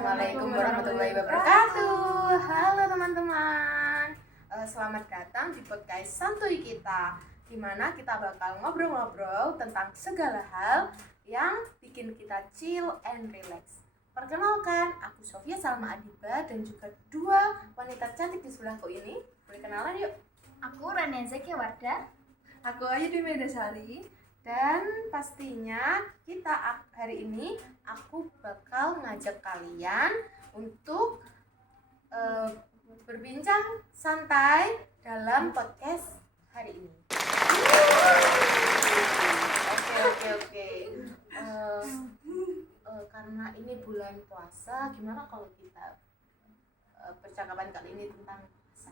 Assalamualaikum warahmatullahi wabarakatuh. Halo teman-teman, selamat datang di podcast santuy kita, di mana kita bakal ngobrol-ngobrol tentang segala hal yang bikin kita chill and relax. Perkenalkan, aku Sofia Salma Adiba dan juga dua wanita cantik di sebelahku ini. Boleh kenalan yuk. Aku Rania Zakia Wardah. Aku Ayu Dwi Medasari. Dan pastinya kita hari ini aku bakal ngajak kalian untuk berbincang santai dalam podcast hari ini. Oke. Karena ini bulan puasa, gimana kalau kita percakapan kali ini tentang puasa?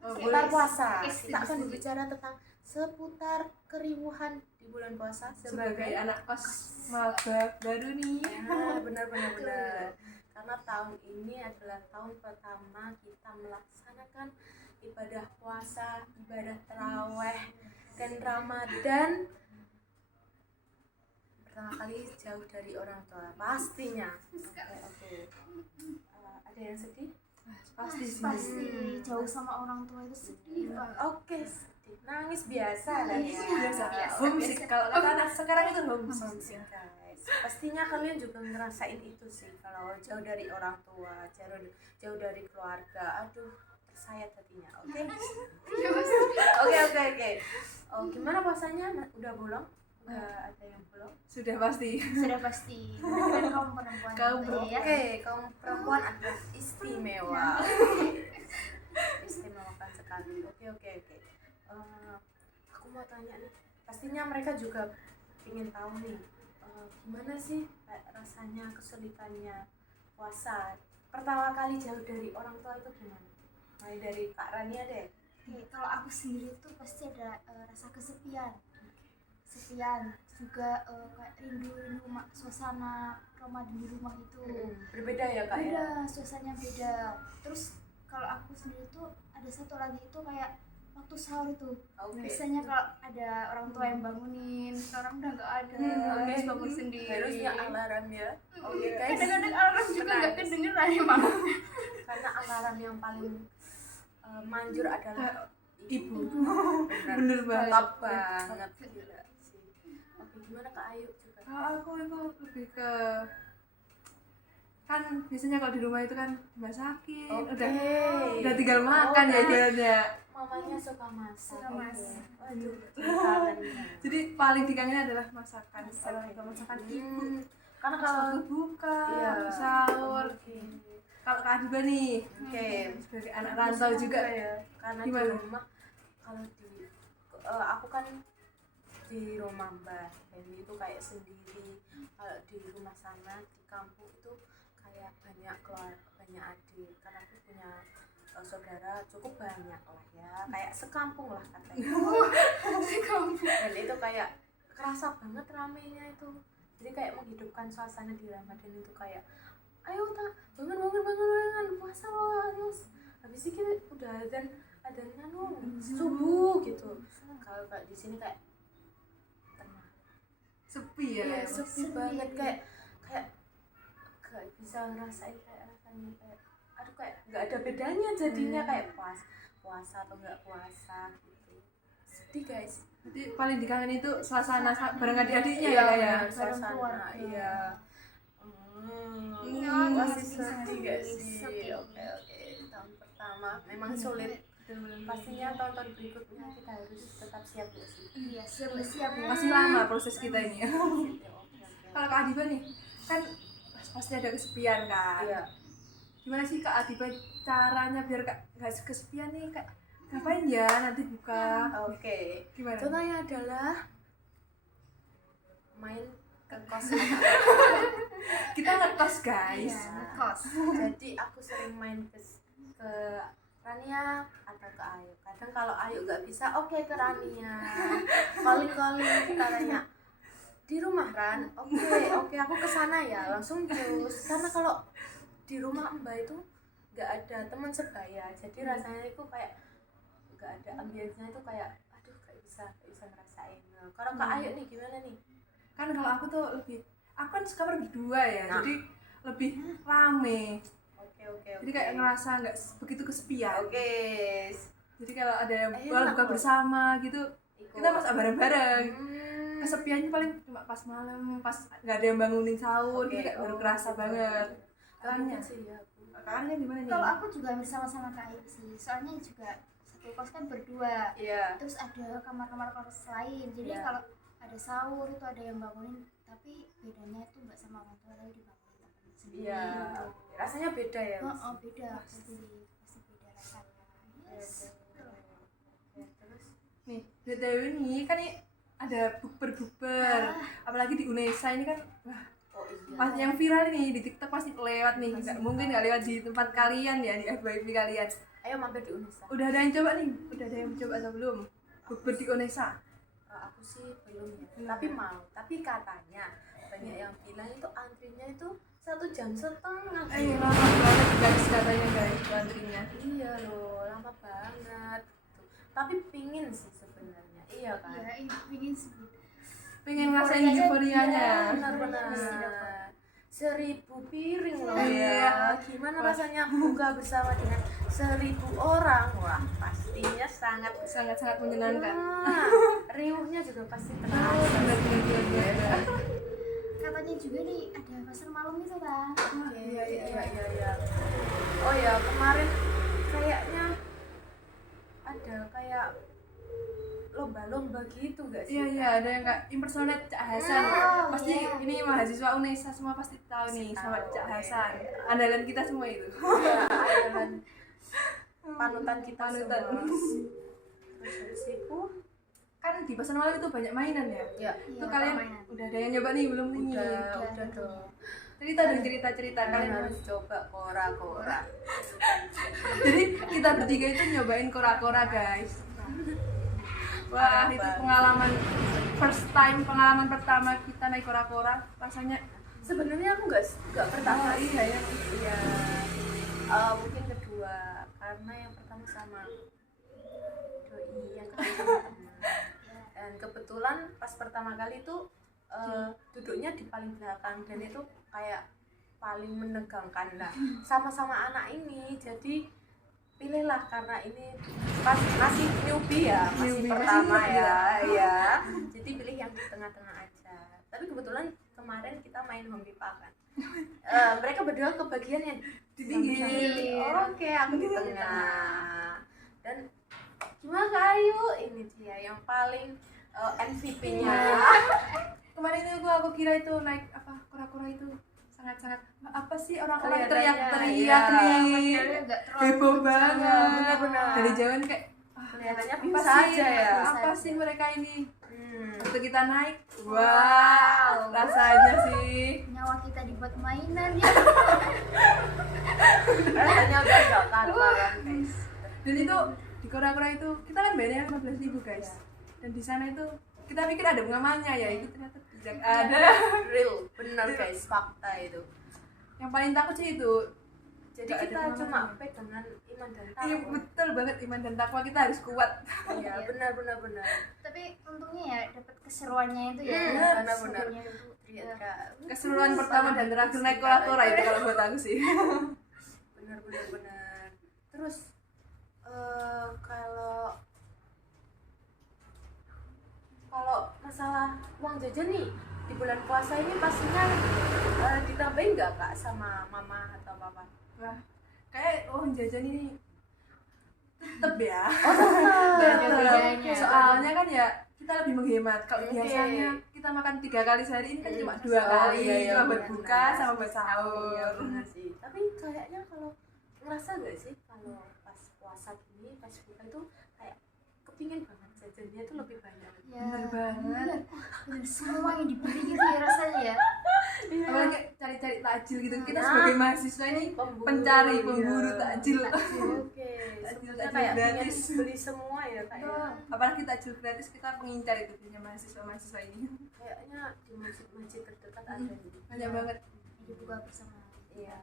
Seputar puasa. Kita akan berbicara tentang seputar keriuhan di bulan puasa Sebagai anak kos maba baru nih. Ya, benar. Karena tahun ini adalah tahun pertama kita melaksanakan ibadah puasa, ibadah tarawih dan Ramadan pertama kali jauh dari orang tua pastinya. Oke. Ada yang sedih? Pasti Jauh sama orang tua itu sedih banget. Oke, nangis biasa lah ya. biasa. Homesick kalau kata anak sekarang itu homesick. Guys, pastinya kalian juga ngerasain itu sih, kalau jauh dari orang tua, jauh dari keluarga. Aduh, tersayat hatinya. Oke. Oh, gimana puasanya? Udah bolong? Udah ada yang belum? Sudah pasti. Sudah pasti. Benar-benar kaum perempuan. Kaum gitu ya. Oke, kaum perempuan adalah istimewa. Istimewakan sekali. Oke. Aku mau tanya nih, pastinya mereka juga ingin tahu nih, gimana sih rasanya, kesulitannya puasa pertama kali jauh dari orang tua itu gimana? Mulai dari Kak Rania deh. Oke, kalau aku sendiri tuh pasti ada rasa kesepian juga kayak rindu suasana Ramadan di rumah itu. Berbeda ya Kak ya? Beda, suasananya beda. Terus kalau aku sendiri tuh ada satu lagi itu kayak waktu sahur itu. Oke. Biasanya kalau ada orang tua yang bangunin, sekarang udah gak ada, harus bangun sendiri. Harusnya alarm ya. Oke guys. Kadang-kadang alarm juga nggak kedengeran emang. Karena alarm yang paling manjur adalah Ibu. Bener banget. Top banget. Gila sih. Oke, gimana Kak Ayu juga? Kalau aku itu lebih ke kan biasanya kalau di rumah itu kan masakin, udah tinggal makan ya jalannya. Mamanya suka masak. Waduh, Jadi paling dikangenin adalah masakan. Masakan ibu. Karena kalau buka, iya, sahur. Kalau Kak Adiba nih, sebagai anak rantau juga ya. Karena gimana? di rumah, kalau aku kan di rumah Mbak Hendy itu kayak sendiri. Kalau di rumah sana di kampung itu kayak banyak keluarga, banyak adik. Karena aku punya saudara cukup banyak lah ya, kayak sekampung lah katanya. Dan itu kayak kerasa banget ramenya itu. Jadi kayak menghidupkan suasana di Ramadan itu kayak, ayo bangun puasa loh, ayo. Habis itu kita udah adzan subuh gitu. Kalau di sini kayak tenang, sepi ya. sepi banget, kayak gak bisa ngerasain kayak rasanya kayak, aduh, kayak nggak ada bedanya jadinya, kayak puasa atau nggak puasa gitu. Sedih guys. Jadi paling dikangenin itu suasana bareng adik-adiknya ya. Suasana iya. Masih Masih sedih gak sedih. sih? Oke. Tahun pertama memang sulit. Pastinya tahun-tahun berikutnya kita harus tetap siap gak sih? Iya, siap ya. Masih lama proses kita ini. Oke. Kalau Kak Adiba nih, kan pasti ada kesepian kan. Iya. Gimana sih Kak Adiba caranya biar nggak kesepian nih, Kak? Ngapain ya nanti buka? Oke. Gimana? Contohnya adalah main ke kos. Kita ngekos guys. Iya, ngekos. Jadi aku sering main ke Rania atau ke Ayu. Kadang kalau Ayu nggak bisa, oke, ke Rania. Calling kita tanya, di rumah Ran? Oke, aku kesana ya, langsung terus. Karena kalau di rumah Mbak itu nggak ada teman sebaya, jadi rasanya itu kayak nggak ada ambience-nya, itu kayak aduh, nggak bisa ngerasain. Nah, kalau Kak Ayu nih gimana nih? Kan kalau aku tuh lebih, aku kan suka berdua ya, Nah. jadi lebih rame. Oke. Jadi kayak ngerasa nggak begitu kesepian. Oke. Jadi kalau ada yang Enak buka loh. bersama gitu, Ikut. kita masak bareng-bareng. Hmm. Kesepiannya paling cuma pas malam, pas nggak ada yang bangunin sahur, Oke, jadi kayak baru oh, kerasa gitu. banget. Gak mungkin Kakaknya, sih ya aku. kakaknya gimana nih? Kalau aku juga hampir sama-sama Kak Ayu sih, soalnya juga satu kos kan berdua, Iya. terus ada kamar-kamar kos lain, jadi Iya. kalau ada sahur itu ada yang bangunin, tapi bedanya itu nggak sama orang tua, tapi dibangunin teman sendiri. Iya. Rasanya beda ya. Oh, Mas? oh, beda pasti beda rasanya. Yes. Ya, terus Nih, BTW nih kan nih ada bukber, apalagi di Unesa ini kan, wah, oh iya. pas yang viral nih di TikTok pasti lewat nih, nggak mungkin nggak lewat di tempat kalian ya, di FYP kalian. Ayo mampir di Unesa. Udah ada yang coba nih, udah ada yang coba atau belum? Bukber di Unesa. Aku sih belum ya. Tapi mau. Tapi katanya banyak yang bilang itu antrinya itu 1,5 jam. Lama banget guys katanya guys antrinya. Iya loh, lama banget. Tapi pingin sih sebenarnya. Iya kan? Iya, ini ingin sih. Pengen ngerasain euforianya. Benar-benar. 1.000 piring loh. Iya. Gimana rasanya buka bersama dengan 1.000 orang? Wah, pastinya sangat Sangat-sangat menyenangkan. riuhnya juga pasti Oh, terasa. benar-benar. Katanya juga nih ada pasar malam itu kan. Iya. Oh ya, kemarin kayaknya ada kayak lomba-lomba gitu gak sih? Iya, ada yang kayak impersonate Cak Hasan. Oh, Pasti iya. ini mahasiswa Unesa semua pasti tahu nih sama tahu, Cak iya. Hasan. Andalan kita semua itu. Iya, andalan panutan kita Panutan. semua. Terus habis itu Kan di pasar malam itu banyak mainan ya. ya Itu Iya, kalian permainan. udah ada yang nyoba nih belum nih? udah dong. Cerita dong cerita Kalian kalian. harus coba kora-kora. Jadi kita bertiga itu nyobain kora-kora guys. Wah, Parah itu banget. pengalaman first time, pengalaman pertama kita naik kora-kora. Rasanya Sebenarnya aku nggak pertama sih. iya ya. Iya. Mungkin kedua karena yang pertama sama doi yang kedua sama teman. Dan kebetulan pas pertama kali itu duduknya di paling belakang dan itu kayak paling menegangkan lah. Sama-sama anak ini jadi pilihlah karena ini pas masih newbie ya, masih Newbie, pertama masih ya, ya. Jadi pilih yang di tengah-tengah aja. Tapi kebetulan kemarin kita main home pipa kan. Mereka berdua kebagian yang Di pinggir. Oke, aku di tengah. Dan gimana Kak Ayu? Ini dia yang paling MVP-nya. Kemarin itu aku kira itu naik apa kora-kora itu sangat-sangat apa sih orang-orang Kelihatannya, teriak-teriak iya. nih. Nggak terlalu Heboh kencang. banget. Benar-benar. Dari jauh kayak Kelihatannya apa biasa sih? aja ya. Apa sih mereka ini? Hmm. Waktu kita naik, wow, rasanya sih. Nyawa kita dibuat mainan ya. Rasanya udah gak karuan guys. Dan itu di kora-kora itu kita kan bayarnya 15.000 guys. Dan di sana itu kita pikir ada pengamannya ya, itu ternyata tidak ada. Real, benar guys, fakta itu. Yang paling takut sih itu. Jadi Nggak ada kita cuma pengamannya. pegangan iman dan Iya takwa. betul banget, iman dan takwa kita harus kuat. Iya, benar. Tapi untungnya ya dapat keseruannya itu ya. Benar. Serunya itu. Lihat Kak. Keseruan pertama dan terakhir naik kora-kora itu kalau buat aku sih. Benar. Terus kalau masalah uang jajan nih di bulan puasa ini pastinya ditambahin nggak Kak sama mama atau papa? Wah, kayak jajan ini tetep ya. Banyak Tetep. bedanya. Soalnya kan ya kita lebih menghemat. Kalau Oke. biasanya kita makan 3 kali sehari ini kan cuma 2 Oh, kali, iya, cuma buat benar. buka sama buat Iya sahur. benar sih. Tapi kayaknya kalau ngerasa nggak sih kalau pas puasa gini pas buka itu kayak kepingin banget jajannya itu lebih banyak. Ya, Bener banget. bener, semua yang dibeli gitu ya rasanya ya. Apalagi cari-cari takjil gitu. Kita Nah. sebagai mahasiswa ini Pemburu, pencari iya. pemburu takjil. Oke, Takjil semuanya kayak pengen gratis. beli semua ya kayaknya. Apalagi takjil gratis kita mengincar itu punya mahasiswa ini. Kayaknya di masjid terdekat ada nih. Banyak banget. Dibuka bersama. Iya.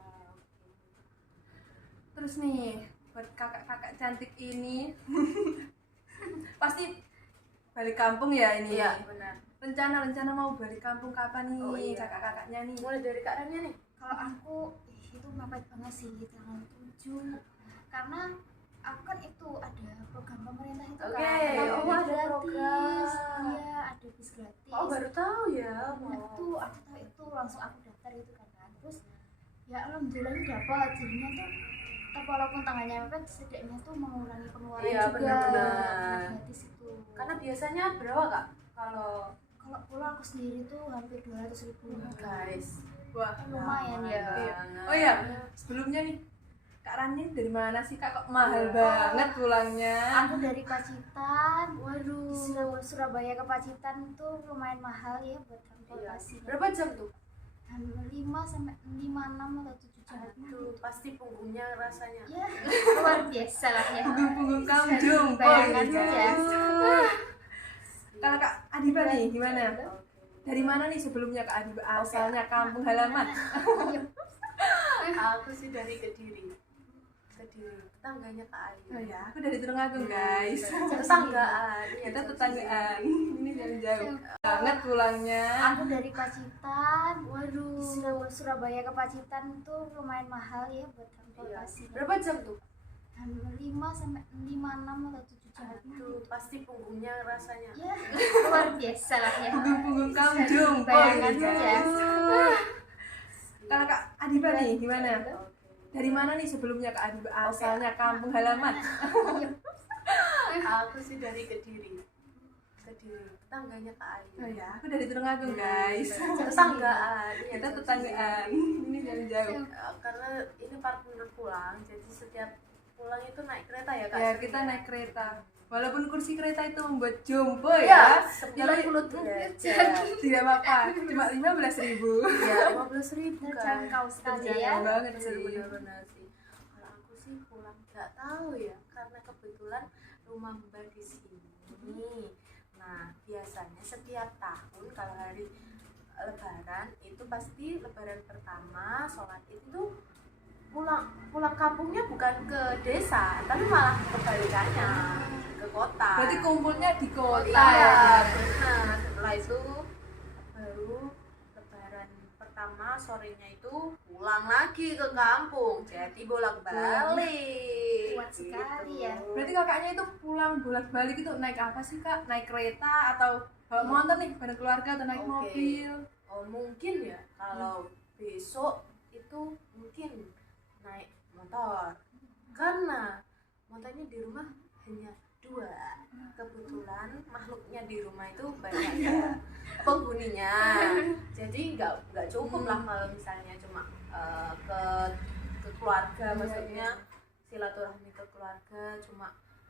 Terus nih buat kakak-kakak cantik ini pasti balik kampung ya ini. Iya, benar. Rencana mau balik kampung kapan nih Oh, iya. kakak-kakaknya nih? Mulai dari Kak Rania nih. Kalau aku itu mepet banget sih tanggal 7 karena aku kan itu ada program pemerintah itu Oke, kan oh, bis ada gratis. program. Iya, ada bis gratis. Oh, baru tahu ya. Nah, itu aku tahu itu langsung aku daftar gitu kan. Terus ya alhamdulillah dapat jadinya tuh tetap walaupun tanggalnya mepet setidaknya tuh mengurangi pengeluaran Iya, juga. benar-benar. Gratis itu. Karena biasanya berapa kak kalau Kalau pulang aku sendiri tuh hampir 200.000. guys? Wah. Lumayan ya. Iya. Oh iya, sebelumnya nih Kak Rani dari mana sih Kak, kok mahal banget pulangnya? Aku dari Pacitan. Waduh. Surabaya ke Pacitan tuh lumayan mahal ya buat Iya. transportasi. Berapa jam tuh? 5 sampai 5 6 atau 7 jam. Aduh, pasti punggungnya rasanya. Ya, luar biasa lah ya. Punggung kamu jumbo Bayangkan gitu. saja. Kalau Kak Adiba nih gimana? Oke. Dari mana nih sebelumnya Kak Adiba? Asalnya kampung halaman. Aku sih dari Kediri. Tetangganya Kak Ayu. Oh ya, aku dari Tulungagung guys. Tetanggaan. Iya, Kita tetanggaan. Ini jauh-jauh banget pulangnya. Aku dari Pacitan. Waduh. Surabaya ke Pacitan tuh lumayan mahal ya buat Iya. transportasi. Berapa jam tuh? 5 sampai 5 6 atau 7 jam. Aduh, pasti punggungnya rasanya. Ya, luar biasa lah ya. Punggung kamu jumbo Bayangkan gitu. saja. Kalau Kak Adiba nih gimana? Oke. Dari mana nih sebelumnya Kak Adiba? Asalnya kampung halaman. Aku sih dari Kediri. Tetangganya Kak Ayu. Oh ya, aku dari Tulungagung guys. Tetanggaan. Iya, Kita tetanggaan. Ini jauh-jauh. Karena ini partner pulang, jadi setiap pulang itu naik kereta ya Kak? Ya, kita naik kereta. Walaupun kursi kereta itu membuat jombo Ya, ya, 90 derajat. tidak apa-apa, cuma 15.000. Ya, 15.000 kan. Terjangkau sekali ya. Terjangkau banget sih. Benar-benar sih. Kalau aku sih pulang nggak tahu ya, karena kebetulan rumah Mbak di sini. Nah, biasanya setiap tahun kalau hari Lebaran itu pasti Lebaran pertama sholat itu pulang kampungnya bukan ke desa, tapi malah kebalikannya ke kota. Berarti kumpulnya di kota Iya, ya. benar. Setelah itu baru Lebaran pertama sorenya itu pulang lagi ke kampung. Jadi bolak-balik. Kuat sekali ya. Berarti kakaknya itu pulang bolak-balik itu naik apa sih Kak? Naik kereta atau bawa motor nih bareng keluarga atau naik Oke. mobil? Oh, mungkin ya kalau besok itu mungkin naik motor. Karena motornya di rumah hanya 2. Kebetulan makhluknya di rumah itu banyak ya penghuninya. Jadi nggak cukup lah kalau misalnya cuma ke keluarga, maksudnya silaturahmi ke keluarga cuma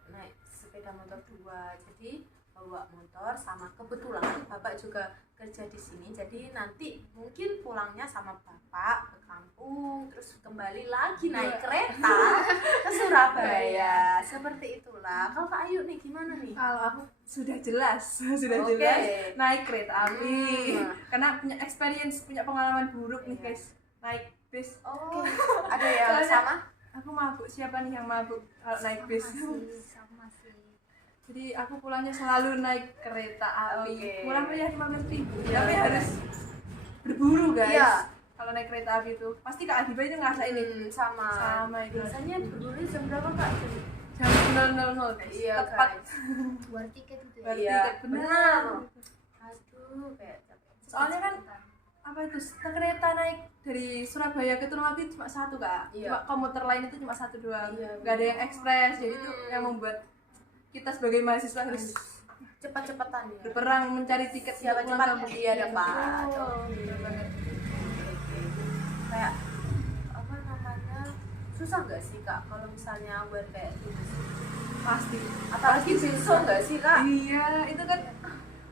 naik sepeda motor 2. Jadi bawa motor, sama kebetulan bapak juga kerja di sini, jadi nanti mungkin pulangnya sama bapak ke kampung, terus kembali lagi naik kereta ke Surabaya. Seperti itulah. Kalau Kak Ayu nih gimana nih? Kalau aku sudah jelas, sudah Oke. jelas naik kereta api. Hmm. Karena punya experience, punya pengalaman buruk nih Iya. guys. Naik bis. Oh, ada yang Soalnya- sama? Aku mabuk, siapa nih yang mabuk kalau naik bis? Sama sih. Jadi aku pulangnya selalu naik kereta api. Oke. Pulang ya 15.000. Iya. Tapi harus berburu guys. Iya. Kalau naik kereta api itu pasti Kak Adiba itu ngerasain nih. Sama. Sama itu. Biasanya dulu jam berapa Kak? Jam 0.00 guys. Iya, Tepat. guys. War tiket itu ya. Buat Iya, tiket benar. benar. Aduh, kayak capek. Soalnya kan apa itu kereta naik dari Surabaya ke Tulungagung cuma satu Kak. Iya. Cuma komuter lain itu cuma satu doang. Iya, Gak ada yang ekspres. Jadi itu Hmm. yang membuat kita sebagai mahasiswa harus Cepat-cepatan ya. berperang mencari tiket Siapa untuk pulang cepat kampung. dia dapat. Betul. Oke. Betul banget. Kayak apa namanya? Susah nggak sih Kak kalau misalnya buat kayak gitu? Pasti. Apalagi besok nggak sih Kak? Iya, itu kan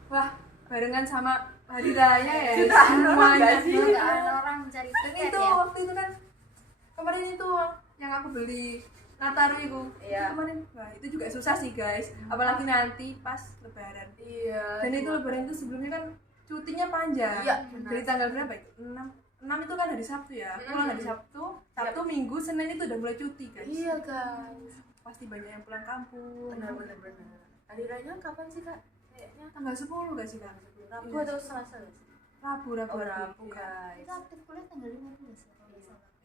wah barengan sama hari raya ya. Jutaan orang semuanya. nggak sih? Jutaan orang mencari Dan tiket itu ya. waktu itu kan kemarin itu yang aku beli Nataru itu. Iya. Kemarin wah itu juga susah sih guys. Apalagi nanti pas lebaran. Iya. Dan itu lebaran itu sebelumnya kan cutinya panjang. Iya, benar. Dari tanggal berapa itu? 6 itu kan hari Sabtu ya. Pulang hari Sabtu, Sabtu Minggu, Senin itu udah mulai cuti guys. Iya guys. Pasti banyak yang pulang kampung. Benar. Hari raya kapan sih Kak? Kayaknya Tanggal 10 gak sih Kak? Rabu Iya. atau Selasa nggak sih? Rabu Oh, Rabu Iya. guys. Kita aktif kuliah tanggal 15 ya.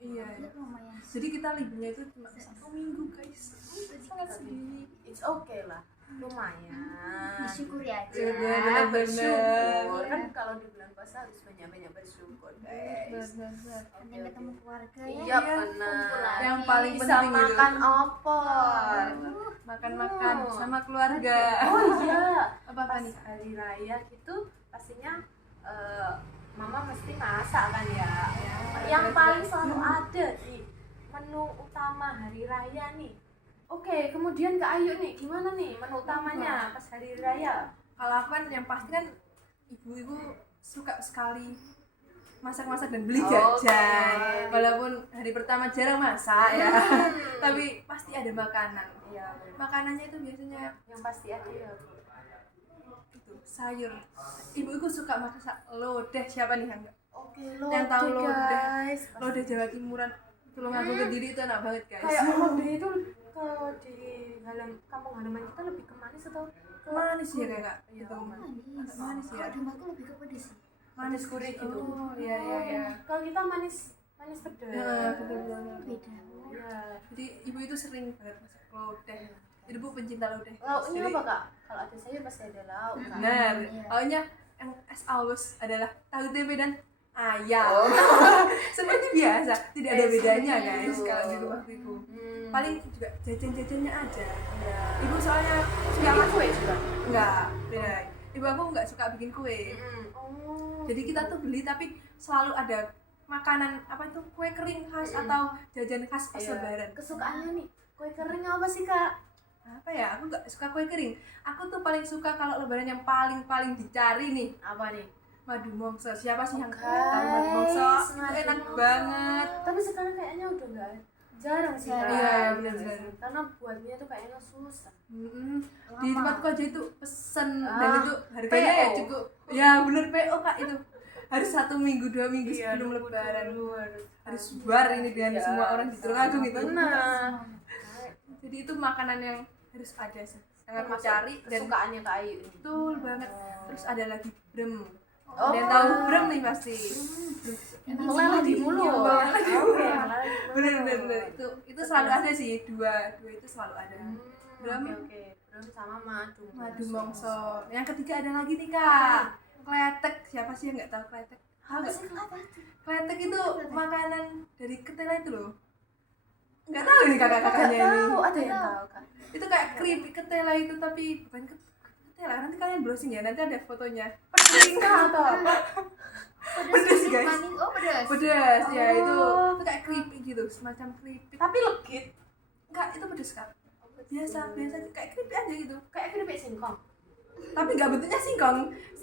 Iya. Itu lumayan. Jadi kita liburnya itu cuma 1 minggu guys. Sangat sedih. It's okay lah, lumayan. Disyukuri aja. Iya, Ya, bener. bersyukur kan kalau di bulan puasa harus banyak-banyak bersyukur guys. Benar. Penting ketemu keluarga ya. Iya benar. Kumpul Yang lagi. paling Bisa penting itu. makan opor. Makan-makan sama keluarga. Oh iya. Apa Pas nih? hari raya gitu pastinya mama mesti masak kan ya. Yang paling selalu ada di menu utama hari raya nih. Oke, kemudian ke Ayu nih, gimana nih menu utamanya pas hari raya? Kalau aku kan yang pasti kan ibu-ibu suka sekali masak-masak dan beli jajan. Walaupun hari pertama jarang masak ya, tapi pasti ada makanan. Iya, Makanannya itu biasanya yang pasti ada ya. itu sayur. Ibu-ibu suka masak lodeh. Siapa nih yang Oke, yang tahu lodeh? guys. Lodeh Jawa Timuran. Tulungagung Kediri itu enak banget guys. Kayak lodeh itu di kampung halaman kita lebih ke manis atau ke manis ya kayak Kak? Iya, Gitu. Manis. Manis ya. Kalau di rumahku lebih ke pedes sih. Manis gurih gitu. Oh iya iya iya. Kalau kita manis pedas. Ya, betul banget. Beda. Iya. Jadi ibu itu sering banget masak lodeh. Ibu pencinta lodeh. Lauknya Jadi- apa kak? Kalau ada sayur pasti ada lauk kan? Benar. Iya. Lauknya yang as always adalah tahu tempe dan ayam. Oh. Seperti biasa, tidak ada bedanya Seperti guys itu. kalau di rumahku ibu. Hmm. Paling juga jajan-jajannya aja. Iya. Ibu soalnya Suka sama kue juga? enggak, beda. Ibu aku enggak suka bikin kue. Oh. Jadi kita tuh beli tapi selalu ada makanan apa itu kue kering khas atau jajan khas pas Iya. lebaran. Kesukaannya nih, kue kering apa sih kak? Apa ya? Aku nggak suka kue kering. Aku tuh paling suka kalau lebaran yang paling dicari nih Apa nih? madu mongso. Siapa sih yang Guys, tahu madu mongso? madu Enak mongso. banget. Tapi sekarang kayaknya udah nggak jarang sih Jarang. kak. Iya, benar-benar. Karena buatnya tuh kayaknya susah. Di tempatku aja itu pesen dan Ah, itu harganya ya PO. cukup. Ya bener PO kak itu. Harus 1 minggu 2 minggu Iya, sebelum lebaran. harus Harus war ini dengan Iya. semua orang di Tulungagung itu. Benar. Jadi itu makanan yang harus ada sih. Sangat Termasuk mencari dan kesukaannya kak Ayu ini. betul banget. Terus ada lagi brem. Oh. Ada yang tahu brem nih pasti. Meleleh di mulut. Iya, meleleh di Oke, mulut. meleleh di mulut. Bener. Itu selalu ada sih. Dua itu selalu ada. Brem, Oke. Brem sama madu. madu mongso. Yang ketiga ada lagi nih kak. Kletek. Siapa sih yang nggak tahu kletek? Tahu Apa nggak? sih kenapa? Kletek itu makanan dari ketela itu loh. Nggak tahu ini kakak-kakaknya Nggak ini. tahu, ada yang tahu kak? Itu kayak keripik ketela itu tapi bukan ketela. Nanti kalian browsing ya. Nanti ada fotonya. Pedas atau apa? Pedes, guys. Manis. Oh pedas. Pedas ya itu. Oh. Itu kayak keripik gitu, semacam keripik. Tapi legit. Enggak, itu pedas kak. Biasa kayak keripik aja gitu. Kayak keripik singkong. Tapi nggak bentuknya singkong.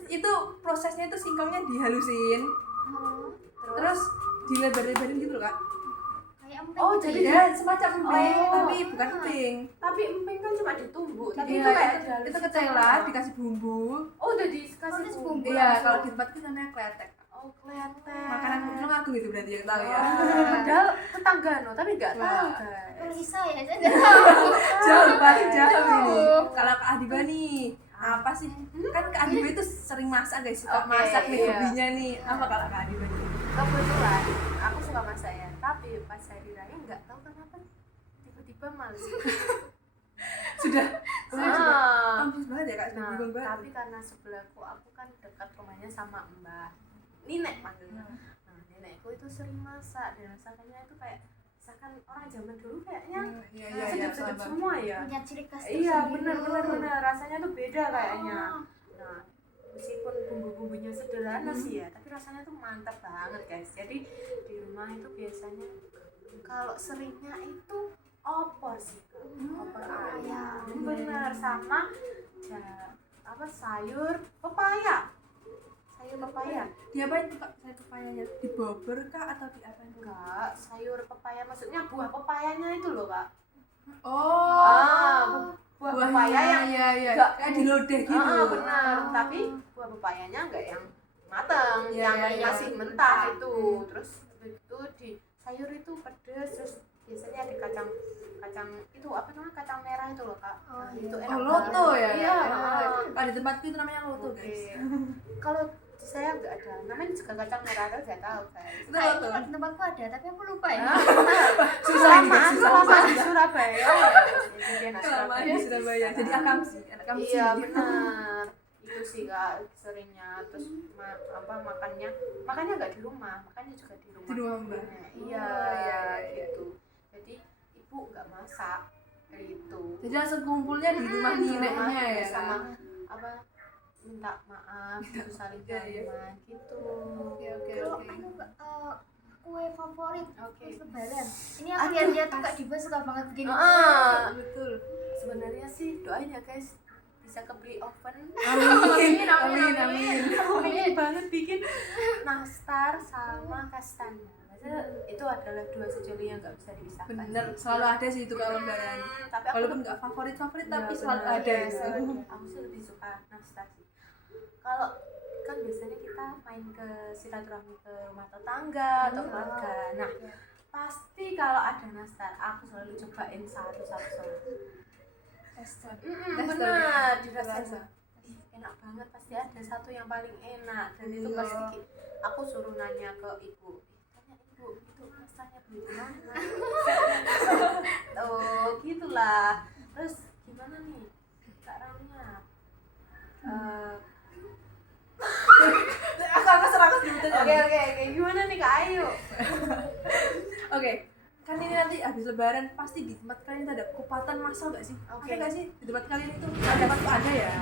Itu prosesnya itu singkongnya dihalusin, Oh, terus dilebar-lebarin gitu loh kak. kayak emping. Oh, gitu jadi ya? Ya semacam emping, Oh. tapi bukan emping. Tapi emping kan cuma ditumbuk. Tapi Iya, itu kayak itu ketela dikasih bumbu. Oh, udah dikasih Oh, bumbu. Iya, kalau di tempat kita namanya kletek. Oh, kelihatan. Makanan Tulungagung itu berarti yang tahu ya. Padahal tetangga no, tapi nggak tahu Wah. guys. Lisa ya, saya nggak tahu. Jauh paling jauh ini. Jauh. Kalau Kak Adiba nih, apa sih? Kan Kak Adiba itu sering masak guys, suka Oke, masak nih iya. hobinya nih. Apa kalau Kak Adiba nih? Kebetulan aku suka masak ya, tapi pas hari raya nggak tahu kenapa tiba-tiba males. Sudah Ah. ambis banget ya Kak, sudah Nah, bingung banget. tapi karena sebelahku aku kan dekat rumahnya sama Mbak Ninek panggilnya. Nah, nenekku itu sering masak dan masakannya itu kayak misalkan orang zaman dulu kayaknya Iya iya iya. sedap-sedap paham. semua ya. Punya ciri khas Iya, tersendiri. benar rasanya tuh beda kayaknya. Oh. Nah, meskipun bumbu-bumbunya sederhana sih ya, tapi rasanya tuh mantap banget guys. Jadi di rumah itu biasanya kalau seringnya itu opor sih, Kak. Opor ayam. Bener, sama apa sayur pepaya. Sayur pepaya. Diapain tuh Kak sayur pepayanya? Dibobor kah atau diapain? Enggak, sayur pepaya maksudnya buah pepayanya itu loh, Kak. Oh. Buah pepaya yang iya iya. nggak- Kayak dilodeh gitu. benar, tapi buah pepayanya enggak yang matang, Iya, yang iya, iya. masih mentah itu. Terus itu di sayur itu pedes, terus biasanya ada kacang itu apa namanya, kacang merah itu loh Kak. Oh, Nah, iya. itu Oh, enak loto banget. ya. Iya. Kalau di tempatku itu namanya loto Oke. guys. Kalau di saya nggak ada, namanya juga kacang merah, udah tahu guys. Kayaknya di tempatku ada, tapi aku lupa ya. Kelamaan susah. di Surabaya ya. Jadi anak Kelamaan di Surabaya. Jadi akam sih, anak kamu sih. Iya benar. Itu sih kak seringnya, terus makannya nggak di rumah, makannya juga di rumah. Di rumah Mbak. Iya, iya. gitu. Jadi ibu nggak masak gitu. Jadi langsung kumpulnya di rumah neneknya ya. Sama Kak? apa minta maaf, gitu, saling Iya, iya. terima gitu. Oke. Kalau anu kue favorit Oke. pas lebaran. Ini aku lihat-lihat tuh Kak Diba suka banget bikin kue. Betul. Sebenarnya sih doain ya guys bisa kebeli oven. Amin. Aku pengen banget bikin nastar sama kastanya. Maksudnya itu adalah dua sejoli yang nggak bisa dipisahkan. Bener, selalu ada sih itu kalau lebaran. Tapi aku Walaupun nggak favorit tapi Ya, selalu benar. ada. Iya, gitu. aku sih lebih suka nastar sih. Kalau kan biasanya kita main ke silaturahmi ke rumah tetangga atau keluarga. Nah, pasti kalau ada nastar aku selalu cobain satu-satu. Nastar. Benar, Rasa. dirasain. Ih, enak banget, pasti ada satu yang paling enak dan itu Iya. pasti aku suruh nanya ke ibu. Tanya ibu, itu nastarnya beli di mana? Oh, gitulah. Terus gimana nih Kak Rania? Aku serakah Oke, gimana nih Kak Ayu? Oke, kan ini nanti habis lebaran pasti di tempat kalian itu ada kupatan massal gak sih? Oke. Ada gak sih di tempat kalian itu? Ada ya.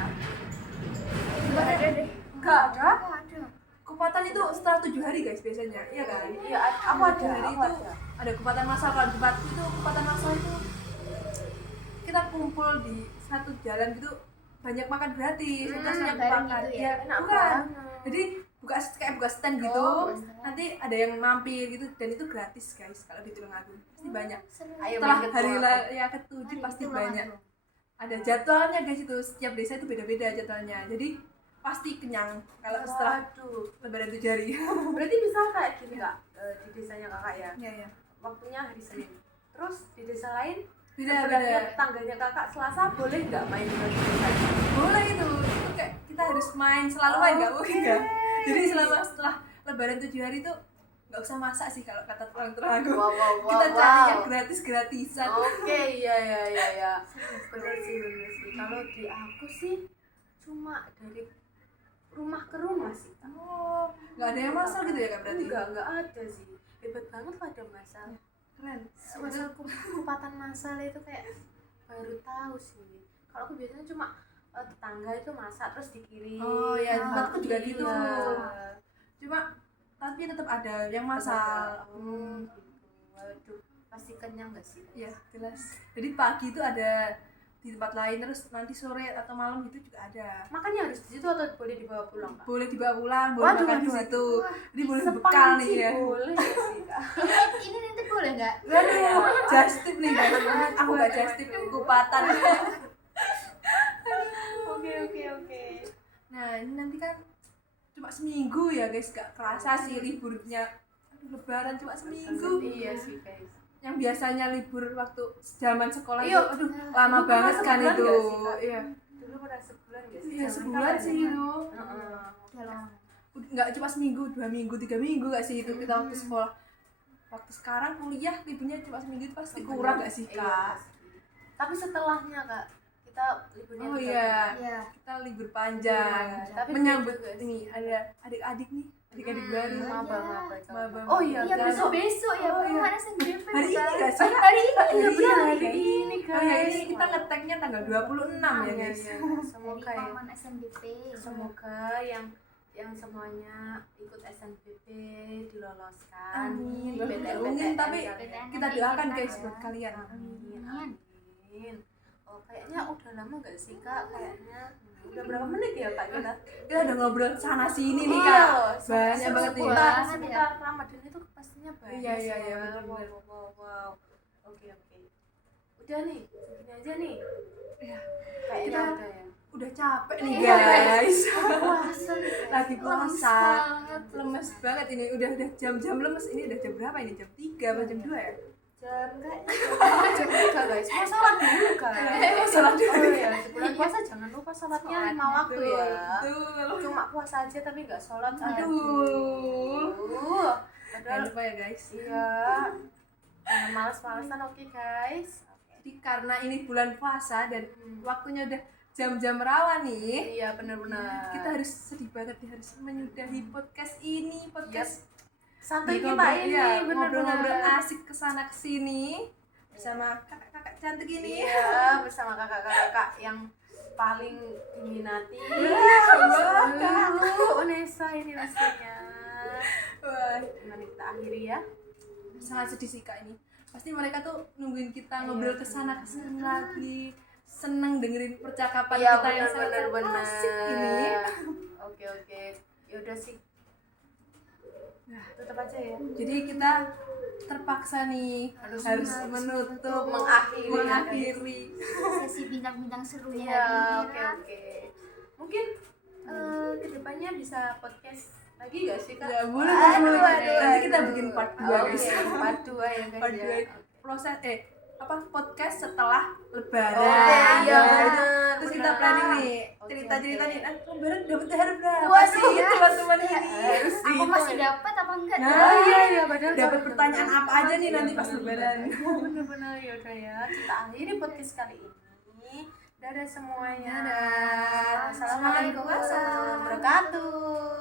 Enggak ada deh. Enggak ada? Enggak ada. Kupatan itu setelah 7 hari guys biasanya, iya kan? Iya, aku ada. 7 hari itu ada kupatan massal. Kalau di tempatku itu kupatan massal itu kita kumpul di satu jalan gitu, banyak makan gratis, kita punya bareng kupatan. gitu ya? Ya, Enak bukan. banget. Jadi kayak buka stand gitu, buka stand. nanti ada yang mampir gitu dan itu gratis guys kalau di Tulungagung pasti banyak. Seru. Ayo Setelah main ke hari Tulungagung. raya ke-7 Mari, pasti itu banyak. Tulungagung. Ada jadwalnya guys, itu setiap desa itu beda-beda jadwalnya. Jadi pasti kenyang kalau setelah Waduh. lebaran 7 hari. Berarti misal kayak gini Kak, di desanya Kakak ya, Iya ya. waktunya hari Senin. Terus di desa lain, Beda. sebelahnya tetangganya Kakak Selasa boleh nggak main ke desa? Boleh itu kayak kita harus main selalu main nggak mungkin ya. Jadi setelah lebaran 7 hari itu nggak usah masak sih kalau kata orang Tulungagung. Wow. Kita cari yang gratis-gratisan. Oke, iya. Bener sih. Kalau di aku sih cuma dari rumah ke rumah sih Kak. Oh, nggak ada yang masak gitu ya Kak berarti? Enggak ada sih. Hebat banget lah ada masal. Keren. Masal kupatan masal itu kayak baru tahu sih. Kalau aku biasanya cuma tetangga itu masak terus dikirim. Oh ya, tempatku juga Iya. gitu. Cuma tapi tetap ada yang masak. Gitu. Waduh, pasti kenyang nggak sih? Iya, jelas. Jadi pagi itu ada di tempat lain, terus nanti sore atau malam gitu juga ada. Makanya harus di situ atau boleh dibawa pulang Kak? Boleh dibawa pulang, boleh makan di situ. Jadi boleh bekal nih ya. Boleh nggak sih Kak? Ini nanti boleh enggak? Waduh, just tip nih guys. Aku nggak just tip, kupatan. Oke. Nah, ini nanti kan cuma seminggu ya guys, gak kerasa sih liburnya. Aduh, lebaran cuma seminggu. Iya sih guys. Yang biasanya libur waktu zaman sekolah Iya. itu, aduh, lama Dulu banget pernah kan sebulan itu. nggak sih, Kak? Iya. Dulu pernah sebulan nggak sih? Iya, Zaman sebulan kapan sih ya? itu. Heeh. Udah lama. Nggak cuma seminggu, 2 minggu, 3 minggu gak sih itu kita waktu sekolah. Waktu sekarang kuliah liburnya cuma seminggu itu pasti kurang gak sih Iya, Kak? pasti. Tapi setelahnya Kak, kita liburnya Oh 3 iya, Iya. kita libur panjang. Iya, tapi Menyambut beda, guys. ini ada adik-adik nih, adik-adik baru. Maba. Maba. Oh iya, Iya, Jangan- besok ya, Oh, iya. pengumuman SNBP. Hari ini bukan? gak sih? Hari ini. Iya, benar, hari guys. ini, Oh ya, ini guys. kita ngeteknya tanggal 26 ya guys. Iya. Semoga Hari ya. pengumuman SNBP. Semoga yang semuanya ikut SNBP diloloskan. Amin. Di PTN, Mungkin tapi kalian. kita doakan guys ya. buat kalian. Amin. Oh, kayaknya udah lama gak sih Kak? Kayaknya udah berapa menit ya Kak kita? Kita udah ngobrol sana sini nih Iya, Kak. loh. Banyak banget nih. Seputar. Seputar Ramadan itu pastinya banyak. Iya, sih, iya, ya. bener-bener. Wow. Oke. Udah nih, segini aja nih. Iya. Kayaknya Kita- udah ya. Udah capek nih Iya, guys. Puasa nih, guys. Lagi puasa. Lemes banget. Lemes banget ini. Udah jam-jam lemes. Ini udah jam berapa ini? Jam 3 atau jam 2 ya? jam 3 guys. Mau sholat dulu guys. Sholat dulu. Oh ya, bulan puasa jangan lupa sholatnya 5 waktu ya. Betul. Cuma puasa aja tapi nggak sholat. Aduh. Jangan Padahal lupa ya guys. iya. Jangan malas-malasan, oke guys. Jadi karena ini bulan puasa dan waktunya udah jam-jam rawan nih, Iya benar-benar. kita harus sedih banget nih, harus menyudahi podcast ini, podcast santai ngobrol- kita ini iya, benar-benar. ngobrol-ngobrol asik kesana kesini bersama kakak-kakak cantik ini. Iya, bersama kakak-kakak yang paling diminati. Unesa ini pastinya. Wah, Mari kita akhiri ya. sangat sedih sih kak ini. Pasti mereka tuh nungguin kita ngobrol kesana kesini lagi, seneng dengerin percakapan Iya kita yang sangat benar-benar. asik ini. Oke. Yaudah sih. Nah, Tutup aja ya. jadi kita terpaksa nih harus menutup, mengakhiri. Sesi bintang-bintang serunya Iya, hari ini. oke. Mungkin kedepannya bisa podcast lagi gak sih kak? Ya boleh, Aduh, nanti kita bikin part 2 Oke, guys. part 2 ya guys Part ya. 2 proses podcast setelah lebaran. Oke, iya Nah, benar. terus kita planning nih Oke, cerita-cerita oke. nih, lebaran dapat THR berapa Waduh, sih teman-teman ini? Harus Aku dihitung masih ya. dapat apa enggak? Nah, Oh iya benar. dapat pertanyaan apa aja nih nanti pas lebaran. Bener-bener yaudah ya. Kita akhiri podcast kali ini. Dadah semuanya. Dadah. Assalamualaikum warahmatullahi wabarakatuh.